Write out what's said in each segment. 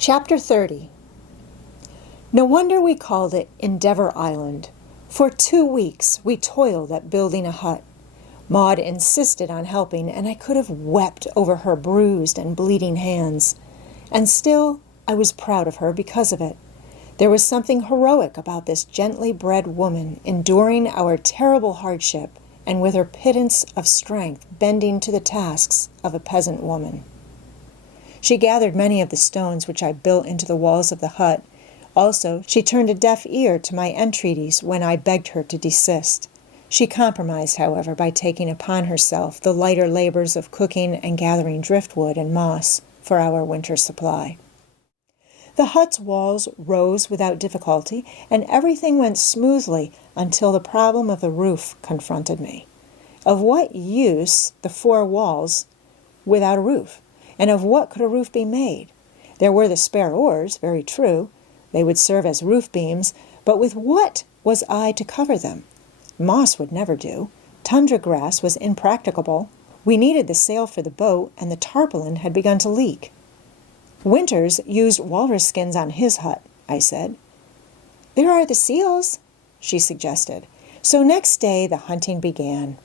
Chapter 30. No wonder we called it Endeavor Island. For 2 weeks we toiled at building a hut. Maud insisted on helping, and I could have wept over her bruised and bleeding hands. And still, I was proud of her because of it. There was something heroic about this gently bred woman enduring our terrible hardship and with her pittance of strength bending to the tasks of a peasant woman. She gathered many of the stones which I built into the walls of the hut. Also, she turned a deaf ear to my entreaties when I begged her to desist. She compromised, however, by taking upon herself the lighter labors of cooking and gathering driftwood and moss for our winter supply. The hut's walls rose without difficulty, and everything went smoothly until the problem of the roof confronted me. Of what use the 4 walls without a roof? And of what could a roof be made? There were the spare oars, very true. They would serve as roof beams, but with what was I to cover them? Moss would never do. Tundra grass was impracticable. We needed the sail for the boat, and the tarpaulin had begun to leak. Winters used walrus skins on his hut, I said. There are the seals, she suggested. So next day the hunting began.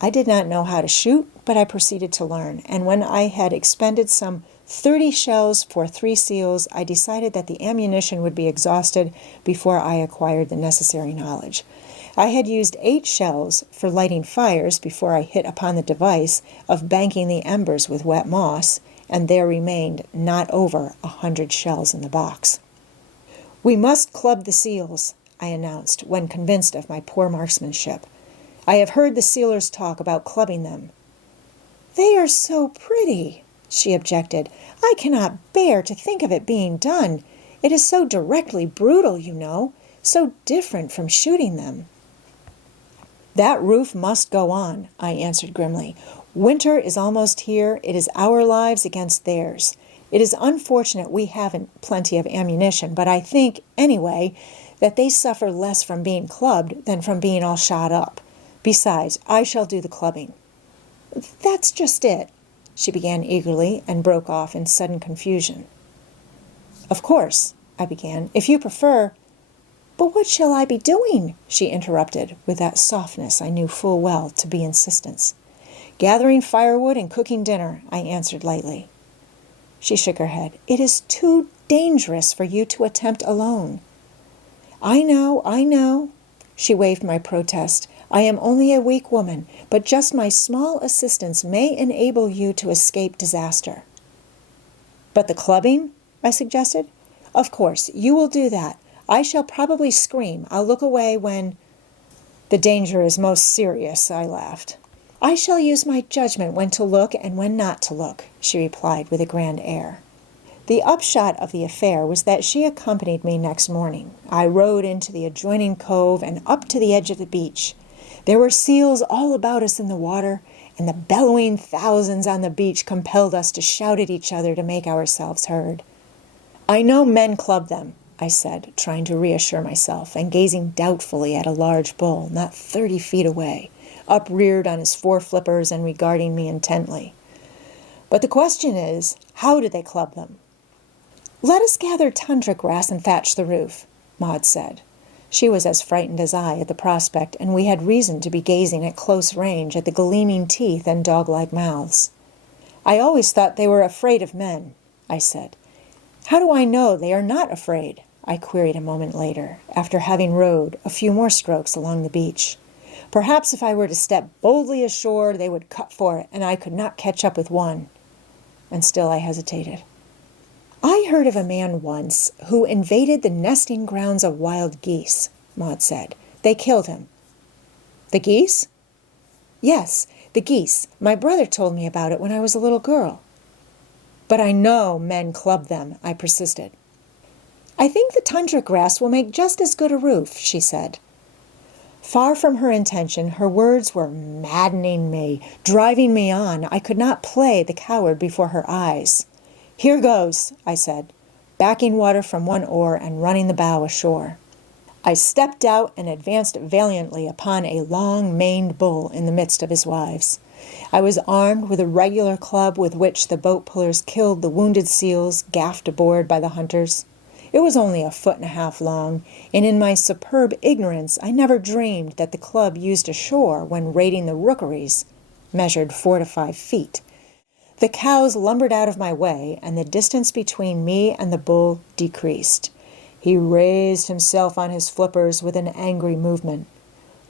I did not know how to shoot, but I proceeded to learn, and when I had expended some 30 shells for 3 seals, I decided that the ammunition would be exhausted before I acquired the necessary knowledge. I had used 8 shells for lighting fires before I hit upon the device of banking the embers with wet moss, and there remained not over 100 shells in the box. We must club the seals, I announced, when convinced of my poor marksmanship. I have heard the sealers talk about clubbing them. They are so pretty, she objected. I cannot bear to think of it being done. It is so directly brutal, you know, so different from shooting them. That roof must go on, I answered grimly. Winter is almost here. It is our lives against theirs. It is unfortunate we haven't plenty of ammunition, but I think, anyway, that they suffer less from being clubbed than from being all shot up. Besides, I shall do the clubbing. That's just it, she began eagerly and broke off in sudden confusion. Of course, I began, if you prefer. But what shall I be doing? She interrupted, with that softness I knew full well to be insistence. Gathering firewood and cooking dinner, I answered lightly. She shook her head. It is too dangerous for you to attempt alone. I know. She waved my protest. I am only a weak woman, but just my small assistance may enable you to escape disaster. But the clubbing? I suggested. Of course, you will do that. I shall probably scream. I'll look away when... The danger is most serious, I laughed. I shall use my judgment when to look and when not to look, she replied with a grand air. The upshot of the affair was that she accompanied me next morning. I rowed into the adjoining cove and up to the edge of the beach. There were seals all about us in the water, and the bellowing thousands on the beach compelled us to shout at each other to make ourselves heard. I know men club them, I said, trying to reassure myself, and gazing doubtfully at a large bull not 30 feet away, upreared on his 4 flippers and regarding me intently. But the question is, how do they club them? Let us gather tundra grass and thatch the roof, Maud said. She was as frightened as I at the prospect, and we had reason to be gazing at close range at the gleaming teeth and dog-like mouths. I always thought they were afraid of men, I said. How do I know they are not afraid? I queried a moment later, after having rowed a few more strokes along the beach. Perhaps if I were to step boldly ashore, they would cut for it, and I could not catch up with one. And still I hesitated. I heard of a man once who invaded the nesting grounds of wild geese, Maud said. They killed him. The geese? Yes, the geese. My brother told me about it when I was a little girl. But I know men club them, I persisted. I think the tundra grass will make just as good a roof, she said. Far from her intention, her words were maddening me, driving me on. I could not play the coward before her eyes. Here goes, I said, backing water from one oar and running the bow ashore. I stepped out and advanced valiantly upon a long-maned bull in the midst of his wives. I was armed with a regular club with which the boat pullers killed the wounded seals gaffed aboard by the hunters. It was only 1.5 feet long, and in my superb ignorance I never dreamed that the club used ashore when raiding the rookeries measured 4 to 5 feet. The cows lumbered out of my way, and the distance between me and the bull decreased. He raised himself on his flippers with an angry movement.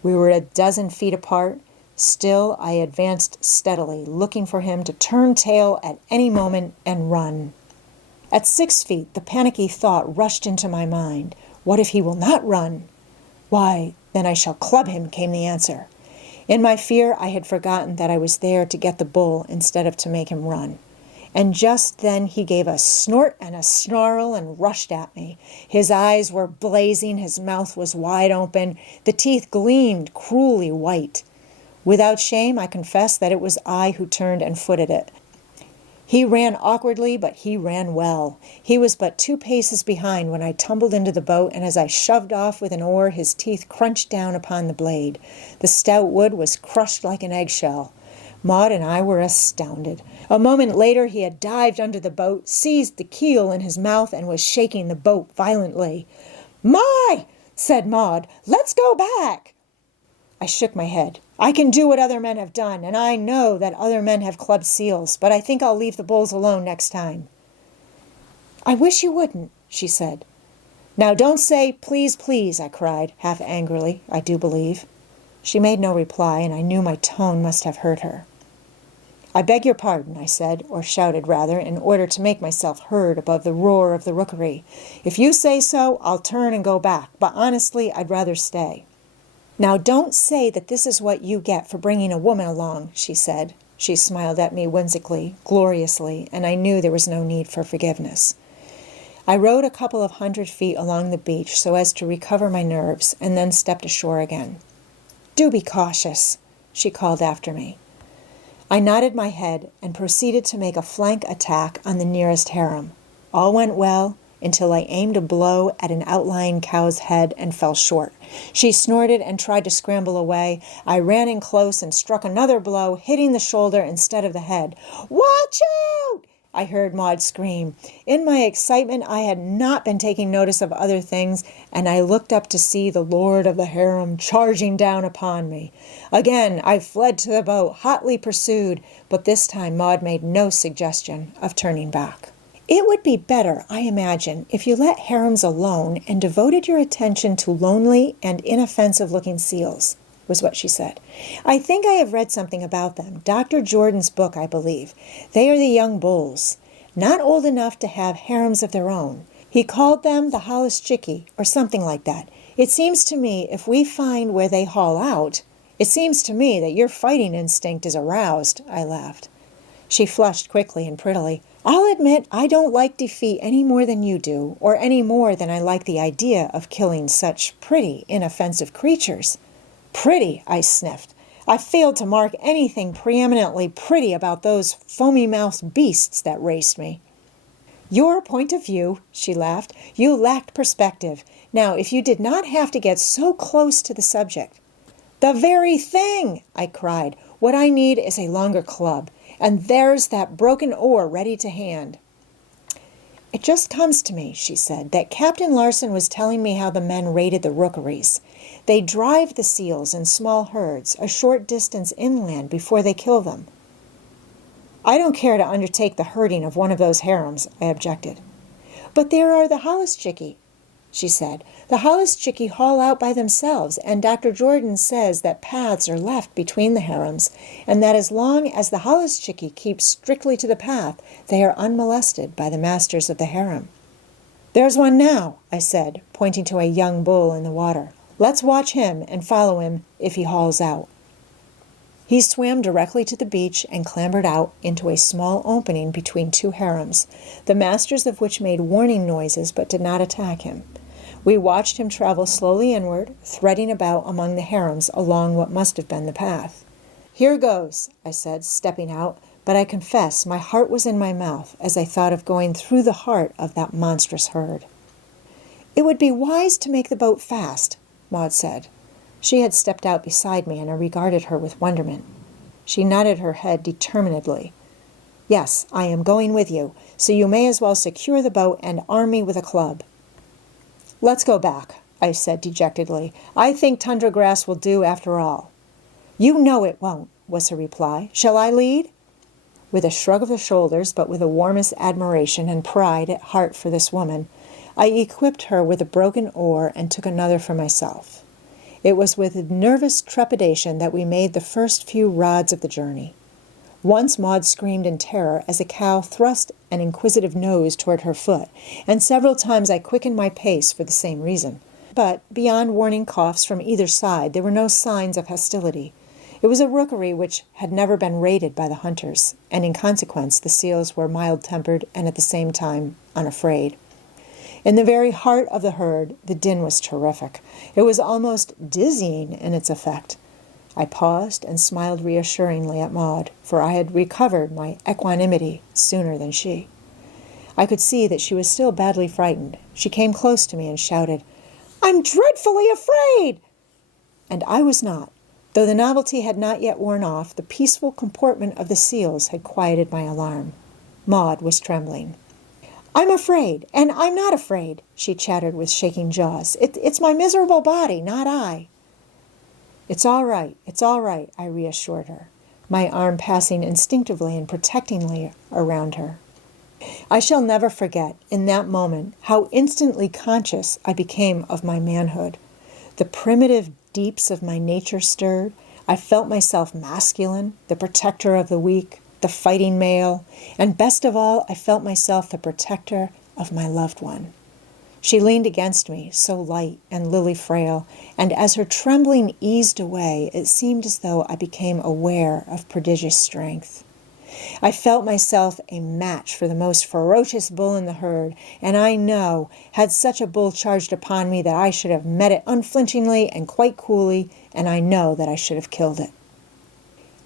We were 12 feet apart. Still, I advanced steadily, looking for him to turn tail at any moment and run. At 6 feet, the panicky thought rushed into my mind. What if he will not run? Why, then I shall club him, came the answer. In my fear, I had forgotten that I was there to get the bull instead of to make him run. And just then he gave a snort and a snarl and rushed at me. His eyes were blazing, his mouth was wide open, the teeth gleamed cruelly white. Without shame, I confess that it was I who turned and footed it. He ran awkwardly, but he ran well. He was but 2 paces behind when I tumbled into the boat, and as I shoved off with an oar, his teeth crunched down upon the blade. The stout wood was crushed like an eggshell. Maud and I were astounded. A moment later, he had dived under the boat, seized the keel in his mouth, and was shaking the boat violently. "My!" said Maud. "Let's go back." I shook my head. I can do what other men have done, and I know that other men have clubbed seals, but I think I'll leave the bulls alone next time. "I wish you wouldn't," she said. "Now don't say, 'Please, please,'" I cried, half angrily, I do believe. She made no reply, and I knew my tone must have hurt her. "I beg your pardon," I said, or shouted rather, in order to make myself heard above the roar of the rookery. "If you say so, I'll turn and go back, but honestly, I'd rather stay." "Now don't say that this is what you get for bringing a woman along," she said. She smiled at me whimsically, gloriously, and I knew there was no need for forgiveness. I rowed a couple of 100 feet along the beach so as to recover my nerves, and then stepped ashore again. "Do be cautious," she called after me. I nodded my head and proceeded to make a flank attack on the nearest harem. All went well until I aimed a blow at an outlying cow's head and fell short. She snorted and tried to scramble away. I ran in close and struck another blow, hitting the shoulder instead of the head. "Watch out!" I heard Maud scream. In my excitement, I had not been taking notice of other things, and I looked up to see the lord of the harem charging down upon me. Again, I fled to the boat, hotly pursued, but this time Maud made no suggestion of turning back. "It would be better, I imagine, if you let harems alone and devoted your attention to lonely and inoffensive-looking seals," was what she said. "I think I have read something about them. Dr. Jordan's book, I believe. They are the young bulls, not old enough to have harems of their own. He called them the holluschickie, or something like that. It seems to me if we find where they haul out, it seems to me that your fighting instinct is aroused," I laughed. She flushed quickly and prettily. "I'll admit I don't like defeat any more than you do, or any more than I like the idea of killing such pretty, inoffensive creatures." "Pretty," I sniffed. I failed to mark anything preeminently pretty about those foamy-mouthed beasts that raced me. "Your point of view," she laughed. "You lacked perspective. Now, if you did not have to get so close to the subject—" "The very thing!" I cried. "What I need is a longer club. And there's that broken oar ready to hand." "It just comes to me," she said, "that Captain Larson was telling me how the men raided the rookeries. They drive the seals in small herds a short distance inland before they kill them." "I don't care to undertake the herding of one of those harems," I objected. "But there are the holluschickie," she said. "The holluschickie haul out by themselves, and Dr. Jordan says that paths are left between the harems, and that as long as the holluschickie keeps strictly to the path, they are unmolested by the masters of the harem." "There's one now," I said, pointing to a young bull in the water. "Let's watch him and follow him if he hauls out." He swam directly to the beach and clambered out into a small opening between 2 harems, the masters of which made warning noises but did not attack him. We watched him travel slowly inward, threading about among the harems along what must have been the path. "Here goes," I said, stepping out, but I confess my heart was in my mouth as I thought of going through the heart of that monstrous herd. "It would be wise to make the boat fast," Maud said. She had stepped out beside me, and I regarded her with wonderment. She nodded her head determinedly. Yes, I am going with you, so you may as well secure the boat and arm me with a club. Let's go back, I said dejectedly. I think tundra grass will do after all. You know it won't, was her reply. Shall I lead? With a shrug of the shoulders, but with the warmest admiration and pride at heart for this woman, I equipped her with a broken oar and took another for myself. It was with nervous trepidation that we made the first few rods of the journey. Once Maud screamed in terror as a cow thrust an inquisitive nose toward her foot, and several times I quickened my pace for the same reason. But beyond warning coughs from either side, there were no signs of hostility. It was a rookery which had never been raided by the hunters, and in consequence the seals were mild-tempered and at the same time unafraid. In the very heart of the herd, the din was terrific. It was almost dizzying in its effect. I paused and smiled reassuringly at Maud, for I had recovered my equanimity sooner than she. I could see that she was still badly frightened. She came close to me and shouted, "I'm dreadfully afraid!" And I was not. Though the novelty had not yet worn off, the peaceful comportment of the seals had quieted my alarm. Maud was trembling. "I'm afraid, and I'm not afraid," she chattered with shaking jaws. It's my miserable body, not I." It's all right, I reassured her, my arm passing instinctively and protectingly around her. I shall never forget, in that moment, how instantly conscious I became of my manhood. The primitive deeps of my nature stirred. I felt myself masculine, the protector of the weak, the fighting male, and best of all, I felt myself the protector of my loved one. She leaned against me, so light and lily-frail, and as her trembling eased away, it seemed as though I became aware of prodigious strength. I felt myself a match for the most ferocious bull in the herd, and I know, had such a bull charged upon me, that I should have met it unflinchingly and quite coolly, and I know that I should have killed it.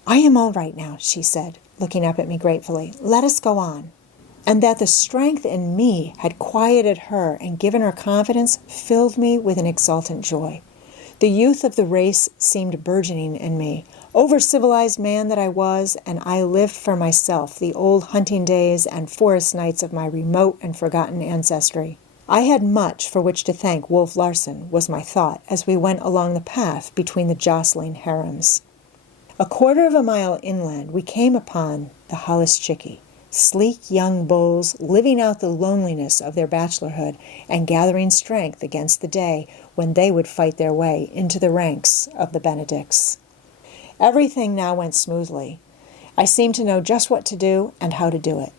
"I am all right now," she said, looking up at me gratefully. "Let us go on." And that the strength in me had quieted her and given her confidence filled me with an exultant joy. The youth of the race seemed burgeoning in me, over-civilized man that I was, and I lived for myself the old hunting days and forest nights of my remote and forgotten ancestry. I had much for which to thank Wolf Larson, was my thought, as we went along the path between the jostling harems. A quarter of a mile inland, we came upon the Holluschickie, sleek young bulls living out the loneliness of their bachelorhood and gathering strength against the day when they would fight their way into the ranks of the Benedicts. Everything now went smoothly. I seemed to know just what to do and how to do it.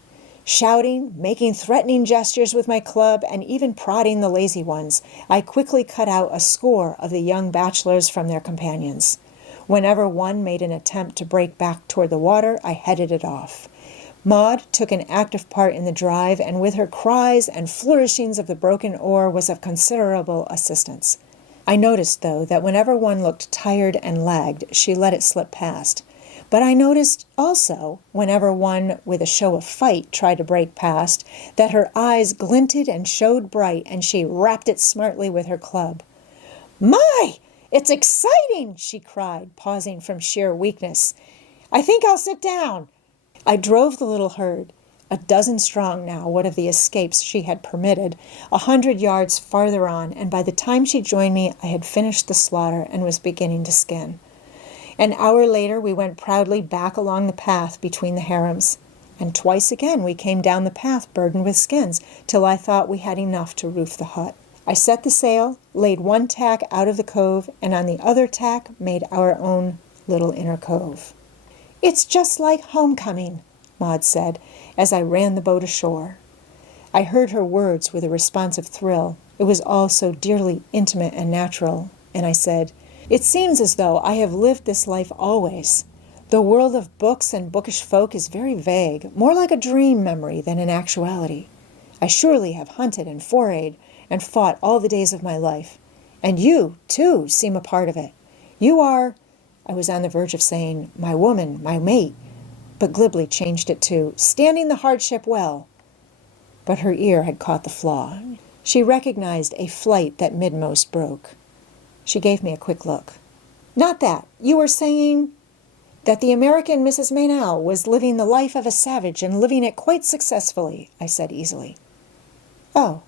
Shouting, making threatening gestures with my club, and even prodding the lazy ones, I quickly cut out a score of the young bachelors from their companions. Whenever one made an attempt to break back toward the water, I headed it off. Maud took an active part in the drive, and with her cries and flourishings of the broken oar was of considerable assistance. I noticed, though, that whenever one looked tired and lagged, she let it slip past. But I noticed also, whenever one with a show of fight tried to break past, that her eyes glinted and showed bright, and she rapped it smartly with her club. "My! It's exciting!" she cried, pausing from sheer weakness. "I think I'll sit down." I drove the little herd, a dozen strong now, what of the escapes she had permitted, 100 yards farther on, and by the time she joined me, I had finished the slaughter and was beginning to skin. An hour later, we went proudly back along the path between the harems, and twice again we came down the path burdened with skins, till I thought we had enough to roof the hut. I set the sail, laid one tack out of the cove, and on the other tack made our own little inner cove. "It's just like homecoming," Maud said, as I ran the boat ashore. I heard her words with a responsive thrill. It was all so dearly intimate and natural, and I said, "It seems as though I have lived this life always. The world of books and bookish folk is very vague, more like a dream memory than an actuality. I surely have hunted and forayed and fought all the days of my life. And you, too, seem a part of it. You are," I was on the verge of saying, "my woman, my mate," but glibly changed it to, "standing the hardship well." But her ear had caught the flaw. She recognized a flight that midmost broke. She gave me a quick look. "Not that. You were saying—" That the American Mrs. Meynell was living the life of a savage and living it quite successfully, I said easily. Oh,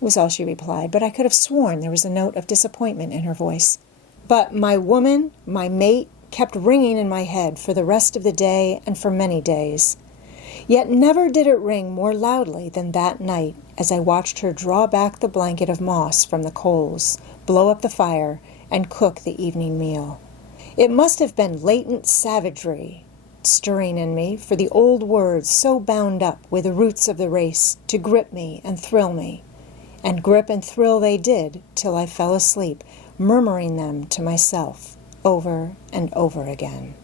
was all she replied, but I could have sworn there was a note of disappointment in her voice. But my woman, my mate, kept ringing in my head for the rest of the day and for many days. Yet never did it ring more loudly than that night as I watched her draw back the blanket of moss from the coals, blow up the fire, and cook the evening meal. It must have been latent savagery stirring in me for the old words so bound up with the roots of the race to grip me and thrill me. And grip and thrill they did till I fell asleep, murmuring them to myself over and over again.